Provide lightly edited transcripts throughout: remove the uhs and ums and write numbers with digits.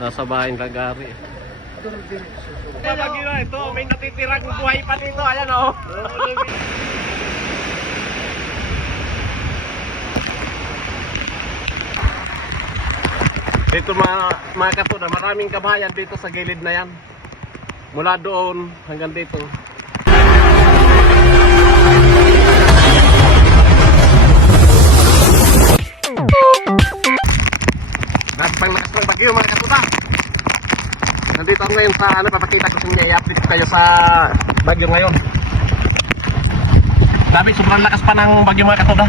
Nasa bahay ng Lagari. Babagyo na ito, may natitirang buhay pa dito. Ayan o. Dito mga katuna, maraming kabahayan dito sa gilid na yan. Mula doon hanggang dito. Lakas ng bagyo mga katuna. Nandito ako ngayon sa papakita ko sa inyo, i-update kayo sa bagyo ngayon. Sabi, sobrang lakas pa ng bagyo mga katuna.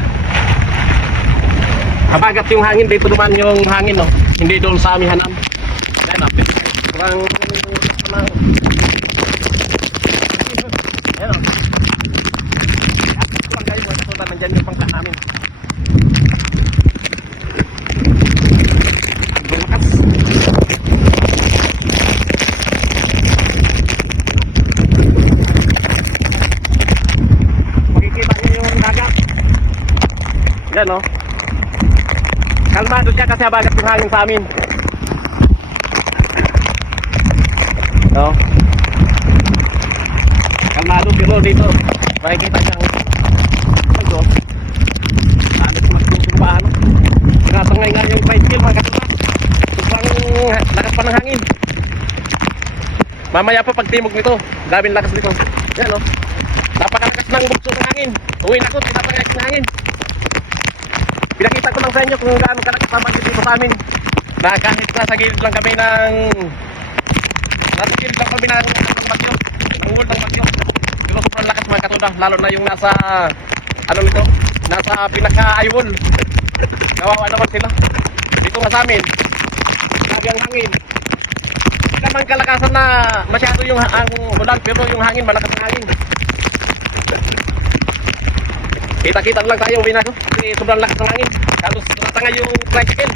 Habagat yung hangin, dito naman yung hangin, no? Hindi doon sa amihanan. Ayan, update. Sobrang lakas pa ng... Ayan, no? I-update ko lang kayo mga katuna, nandyan yung pangka namin. Yan no. Kalmado siya kasi habagat yung hangin sa amin. No. Kalmado pero dito makikita siya. Ito. Ano magtutong pa ano? Nakatangay nga yung 5 km mga kasama. Sobrang lakas pa ng hangin. Mamaya pa pag timog nito, daming lakas dito. Yan no. Napakalakas ng bugso ng hangin. Uwi na ko, tinatangay ng hangin. Pinakita ko lang sa inyo kung gaano kalakas naman dito sa amin. Na kahit nasa gilid lang kami ng bagyo. Ng world ng bagyo. Pero sobrang lakas mga katuna. Lalo na yung nasa ano nito, nasa pinaka-aywol. Kawawa naman sila. Dito nga sa amin, grabe ang hangin. Hindi naman kalakasan na masyado yung ulan, pero yung hangin, malakas ang hangin. Kita-kita lang tayo, uwi na ko. Kasi sobrang lakas ng hangin. Halos natangay yung tricycle.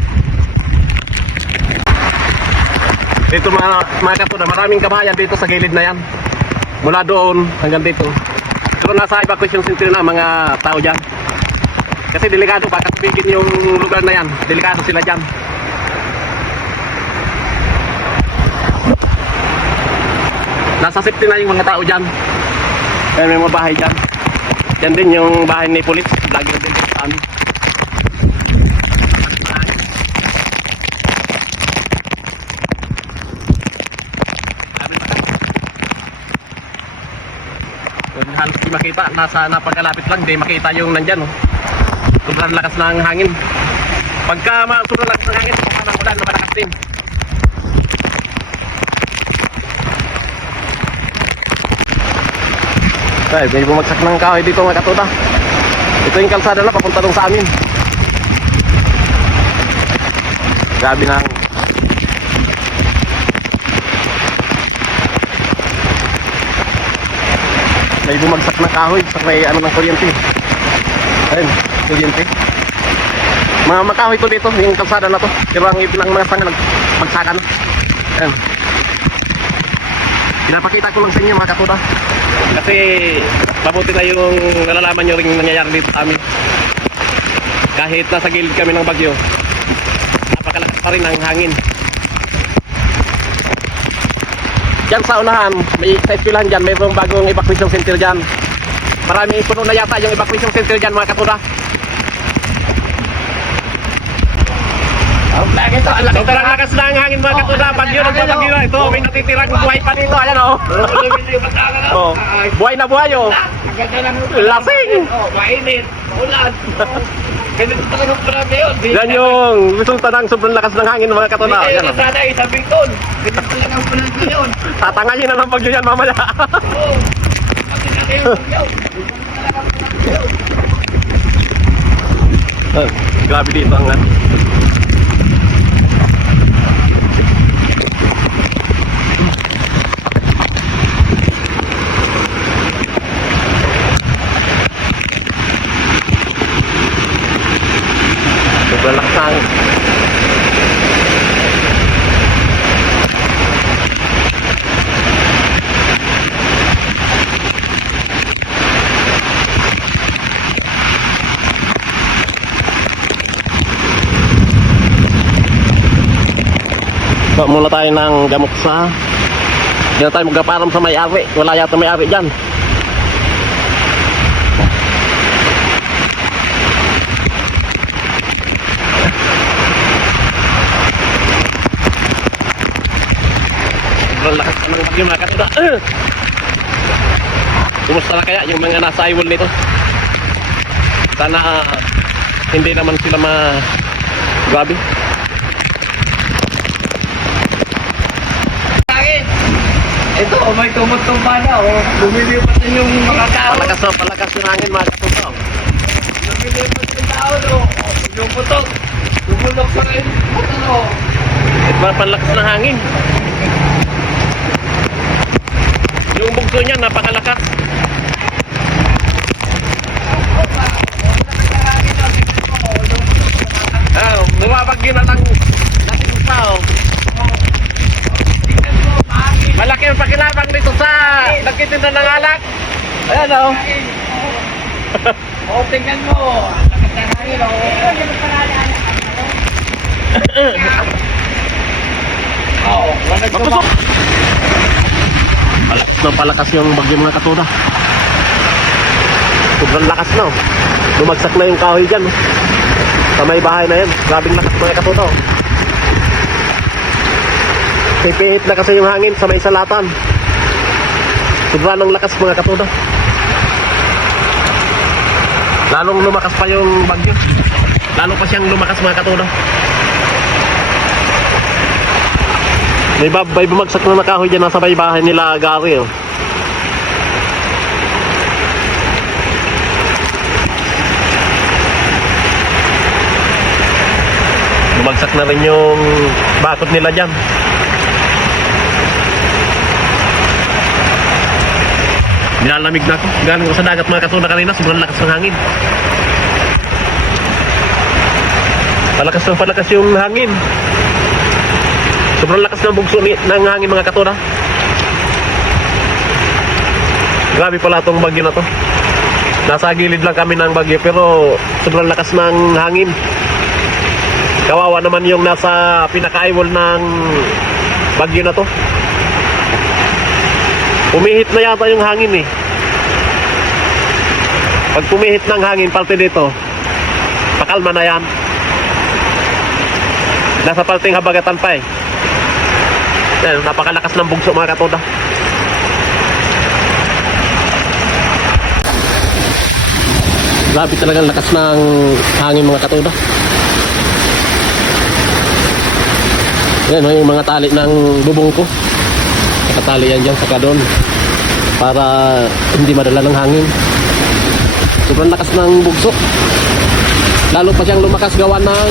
Dito mga katuna, maraming kabahayan dito sa gilid na yan. Mula doon hanggang dito. Pero nasa evacuation center na mga tao dyan. Kasi delikado, baka tubigin yung lugar na yan. Delikado sila dyan. Nasa safety na yung mga tao dyan. Kaya may mga bahay dyan. Yan din yung bahay ni Pulis. Lagi din sa amin. Halos di makita. Napagkalapit lang. Di makita yung nandyan. Oh. Sobrang lakas ng hangin. Pagka sobrang lakas ng hangin, pagka ng ulan na malakas din. Ay, may bumagsak ng kahoy dito mga katuna. Ito yung kalsada na papunta dong sa amin. Grabe na. May bumagsak ng kahoy sa may ano ng kuryente. Ayun, kuryente. Mga makahoy to dito, yung kalsada na to. Pero ang ipin ng mga sanga nagpagsakan. Ayun. Pinapakita ko lang sa inyo mga katuna. Kasi mabuti na yung nalalaman nyo rin nangyayari dito sa amin. Kahit nasa gilid kami ng bagyo, napakalakas pa rin ang hangin. Diyan sa unahan, sa eskwelahan dyan, mayroong bagong evacuation center dyan. Marami puno na yata yung evacuation center dyan mga katuna. Sobrang lakas na ang hangin mga katuna. Bagyo na ito. May natitirang buhay pa dito. Ayan o. Oh. Buhay na buhay o. Lasing. Mainit. Maulan. Ganito talagang marami yun. Yan yung resulta ng sobrang lakas ng hangin mga katuna. Hindi Ayan o. sana isabing doon. Ganito talagang marami yun. Tatangayin na ng bagyo yan mamaya. Oo. Pati na kayo bagyo. Grabe dito ang sobrang lakas ng hangin. Kuha muna tayo ng gamot sa... Hindi na tayo magkaparam sa may-ari. Wala yata may-ari dyan. Sobrang lakas ng bagyo mga katuda. Kumusta na kaya yung mga nasa iwal nito? Sana hindi naman sila grabe. Ito, may tumutong pa na, oh. Lumilipat din yung mga tao. Palakas ng hangin mga katuda. Lumilipat yung tao, no. Yung putok. Lumulok sa rin. Putok, no. Ito palakas ng hangin. Yung bugso niya napakalakas. Bumabagyo na lang natin yung tao. Malaki ang pakilabang dito sa nagtitinda ng alak. Ayan o. O, tingnan mo. Nakakahangin, o. Oo, wala Mapusok! Palakas yung bagyo mga katuda. Sobrang lakas na. Lumagsak na yung kahoy dyan. Sa may bahay na yan. Grabing lakas mga katuda. Pipihit na kasi yung hangin sa may salatan. Sobrang lakas mga katuda. Lalong lumakas pa yung bagyo. Lalo pa siyang lumakas mga katuda. May bumagsak na nakahoy dyan nasa may bahay nila Gary. Oh. Bumagsak na rin yung bakod nila dyan. Nilalamig na ako. Galing ko sa dagat mga katuna kanina. Sobrang lakas ng hangin. Palakas yung hangin. Sobrang lakas ng bugso ng hangin mga katuna. Grabe pala itong bagyo na to. Nasa gilid lang kami ng bagyo pero sobrang lakas ng hangin. Kawawa naman yung nasa pinaka-eyewall ng bagyo na to. Pumihit na yata yung hangin eh. Pag pumihit ng hangin parte dito, pakalma na yan. Nasa palting habagatan pa eh. Yan, napakalakas ng bugso mga katuda. Grabe talaga ang lakas ng hangin mga katuda. Yan yung mga tali ng bubong ko. Nakatali yan dyan saka doon para hindi madala ng hangin. Sobrang lakas ng bugso. Lalo pa siyang lumakas gawa ng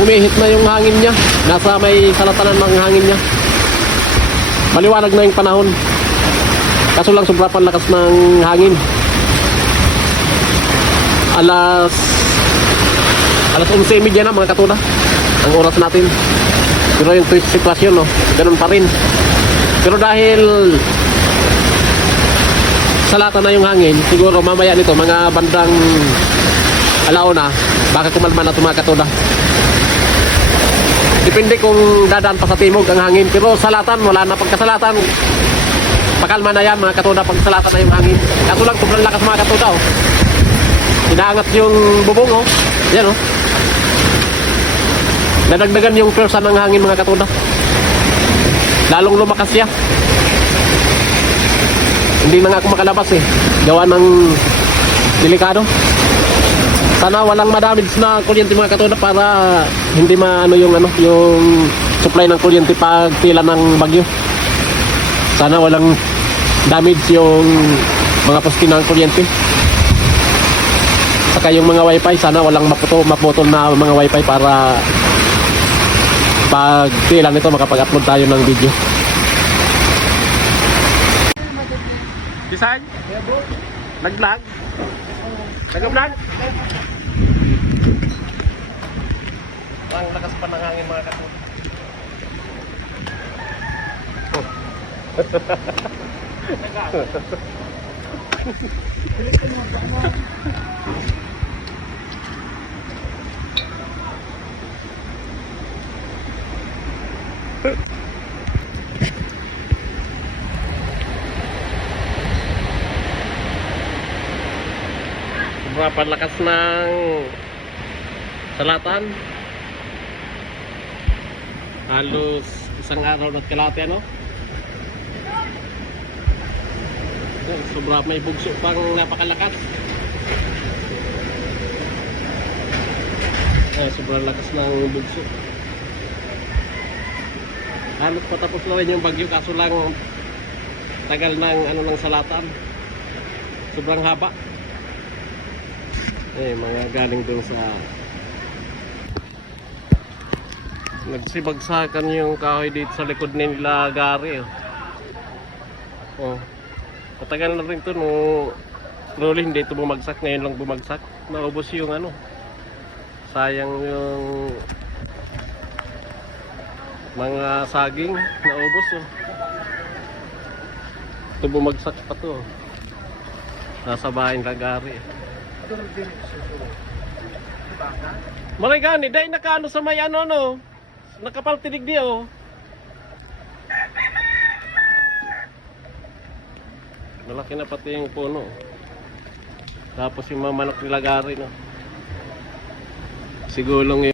pumihit na yung hangin niya. Nasa may salatanan ng hangin niya. Maliwanag na yung panahon. Kaso lang sobrang lakas ng hangin. Alas 11:30 na mga katuna ang oras natin. Pero yung sitwasyon ganun pa rin. Pero dahil salata na yung hangin, siguro mamaya nito mga bandang alauna baka kumalma na ito mga katuna. Depende kung dadaan pa sa timog ang hangin. Pero salatan, wala na pagkasalatan. Pakalma na yan mga katuna pag salatan na yung hangin. Kaso lang sobrang lakas mga katuna. Inaangat yung bubong yan nadagdagan yung pwersa ng hangin mga katuna. Lalong lumakas siya. Hindi na nga ako makalabas gawa ng delikado. Sana walang madamage na kuryente mga katuna para hindi yung supply ng kuryente pag tila ng bagyo. Sana walang damage yung mga poste ng kuryente. Saka yung mga wifi, sana walang maputol na mga wifi para pag tila nito makapag-upload tayo ng video. Design? Nag-vlog? Nag-vlog? Ang lakas pa ng hangin mga katuna. Sobrang lakas ng salatan. Halos isang araw na kalahati, ano? Sobrang may bugso pang napakalakas. Sobrang lakas ng bugso. Halos patapos na rin yung bagyo, kaso lang tagal ng ng salatan. Sobrang haba. Mga galing dun sa nagsibagsakan yung kahoy dito sa likod nila Gary. Matagal na rin ito nung rolling, hindi ito bumagsak. Ngayon lang bumagsak. Naubos yung sayang yung mga saging. Naubos. Ito bumagsak pa to. Nasa bahay nila Gary. Malay gani, dahil nakaano sa may nakapaltinig di malaki na pati yung puno. Tapos yung mga manok nila Gary, sigulong